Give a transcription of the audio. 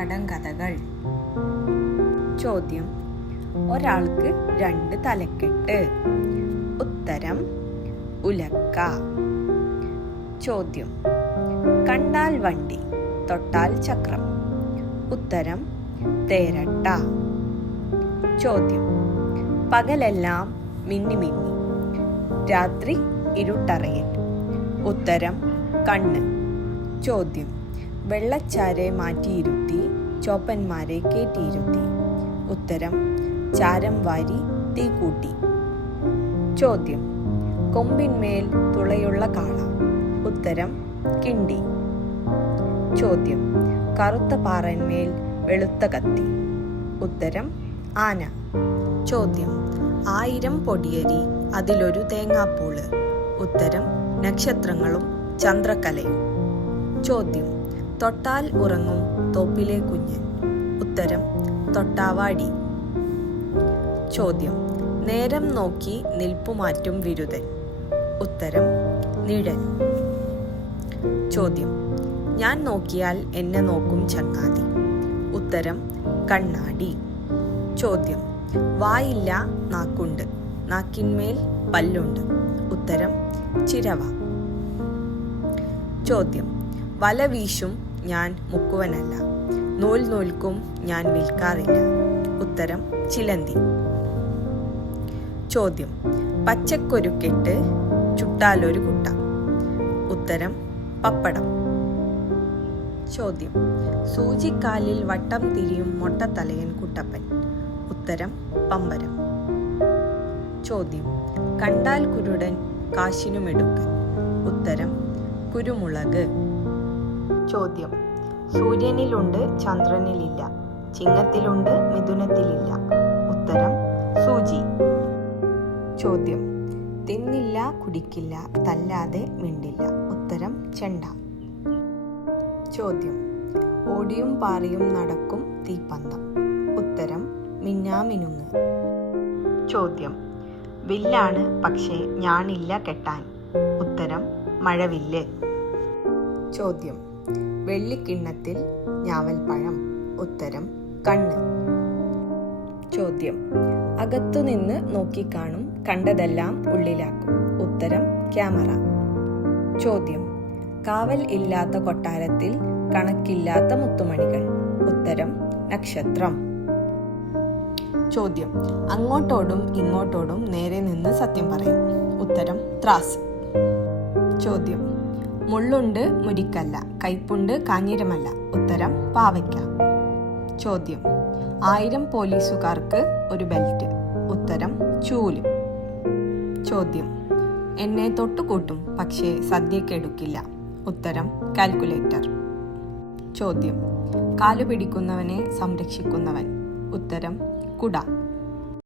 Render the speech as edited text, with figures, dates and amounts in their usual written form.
കടങ്കഥകൾ. ചോദ്യം: ഒരാൾക്ക് 2 തലക്കെട്ട്. ഉത്തരം: ഉലക്ക. ചോദ്യം: കണ്ടാൽ വണ്ടി, തൊട്ടാൽ ചക്രം. ഉത്തരം: തേരട്ട. ചോദ്യം: പകലെല്ലാം മിന്നി മിന്നി, രാത്രി ഇരുട്ടറയിൽ. ഉത്തരം: കണ്ണ്. ചോദ്യം: വെള്ളച്ചാരെ മാറ്റിയിരുത്തി, ചോപ്പന്മാരെ കേറ്റിയിരുത്തി. ഉത്തരം: ചാരം വാരി തീ കൂട്ടി. ചോദ്യം: കൊമ്പിന്മേൽ തുളയുള്ള കാള. ഉത്തരം: കിണ്ടി. ചോദ്യം: കറുത്ത പാറന്മേൽ വെളുത്ത കത്തി. ഉത്തരം: ആന. ചോദ്യം: 1000 പൊടിയരി, അതിലൊരു തേങ്ങാപ്പൂള്. ഉത്തരം: നക്ഷത്രങ്ങളും ചന്ദ്രക്കലയും. ചോദ്യം: തൊട്ടാൽ ഉറങ്ങും തോപ്പിലെ കുഞ്ഞൻ. ഉത്തരം: തൊട്ടാവാടി. ചോദ്യം: നേരം നോക്കി നിൽപ്പുമാറ്റും വിരുതൻ. ഉത്തരം: നിഴൽ. ചോദ്യം: ഞാൻ നോക്കിയാൽ എന്നെ നോക്കും ചങ്ങാതി. ഉത്തരം: കണ്ണാടി. ചോദ്യം: വായില്ല, നാക്കുണ്ട്, നാക്കിന്മേൽ പല്ലുണ്ട്. ഉത്തരം: ചിരവ. ചോദ്യം: വല വീശും ഞാൻ മുക്കുവനല്ല, നൂൽ നൂൽക്കും ഞാൻ വിൽക്കാറില്ല. ഉത്തരം: ചിലന്തി. ചോദ്യം: പച്ചക്കൊരുക്കെട്ട്, ചുട്ടാലൊരു കുട്ട. ഉത്തരം: പപ്പടം. ചോദ്യം: സൂചിക്കാലിൽ വട്ടം തിരിയും മൊട്ടത്തലയൻ കുട്ടപ്പൻ. ഉത്തരം: പമ്പരം. ചോദ്യം: കണ്ടാൽ കുരുടൻ, കാശിനുമെടുക്കൻ. ഉത്തരം: കുരുമുളക്. ചോദ്യം: സൂര്യനിലുണ്ട്, ചന്ദ്രനിലില്ല, ചിങ്ങത്തിലുണ്ട്, മിഥുനത്തിലില്ല. ഉത്തരം: സൂചി. ചോദ്യം: തിന്നില്ല, കുടിക്കില്ല, തല്ലാതെ മിണ്ടില്ല. ഉത്തരം: ചെണ്ട. ചോദ്യം: ഓടിയും പാറിയും നടക്കും തീപ്പന്തം. ഉത്തരം: മിന്നാമിനുങ്ങ്. ചോദ്യം: വില്ലാണ്, പക്ഷേ ഞാണില്ല കെട്ടാൻ. ഉത്തരം: മഴവില്ല്. ചോദ്യം: വെള്ളിക്കിണ്ണത്തിൽ ഞാവൽപ്പഴം. ഉത്തരം: കണ്ണ്. ചോദ്യം: അകത്തുനിന്ന് നോക്കിക്കാണും, കണ്ടതെല്ലാം ഉള്ളിലാക്കും. ഉത്തരം: ക്യാമറ. ചോദ്യം: കാവൽ ഇല്ലാത്ത കൊട്ടാരത്തിൽ കണക്കില്ലാത്ത മുത്തുമണികൾ. ഉത്തരം: നക്ഷത്രം. ചോദ്യം: അങ്ങോട്ടോടും ഇങ്ങോട്ടോടും നേരെ നിന്ന് സത്യം പറയും. ഉത്തരം: ത്രാസ്. ചോദ്യം: മുള്ളുണ്ട്, മുരിക്കല്ല, കയ്പുണ്ട്, കാഞ്ഞിരമല്ല. ഉത്തരം: പാവയ്ക്ക. ചോദ്യം: 1000 പോലീസുകാർക്ക് ഒരു ബെൽറ്റ്. ഉത്തരം: ചൂല്. ചോദ്യം: എന്നെ തൊട്ടുകൂട്ടും, പക്ഷേ സദ്യക്കെടുക്കില്ല. ഉത്തരം: കാൽക്കുലേറ്റർ. ചോദ്യം: കാലു പിടിക്കുന്നവനെ സംരക്ഷിക്കുന്നവൻ. ഉത്തരം: കുട.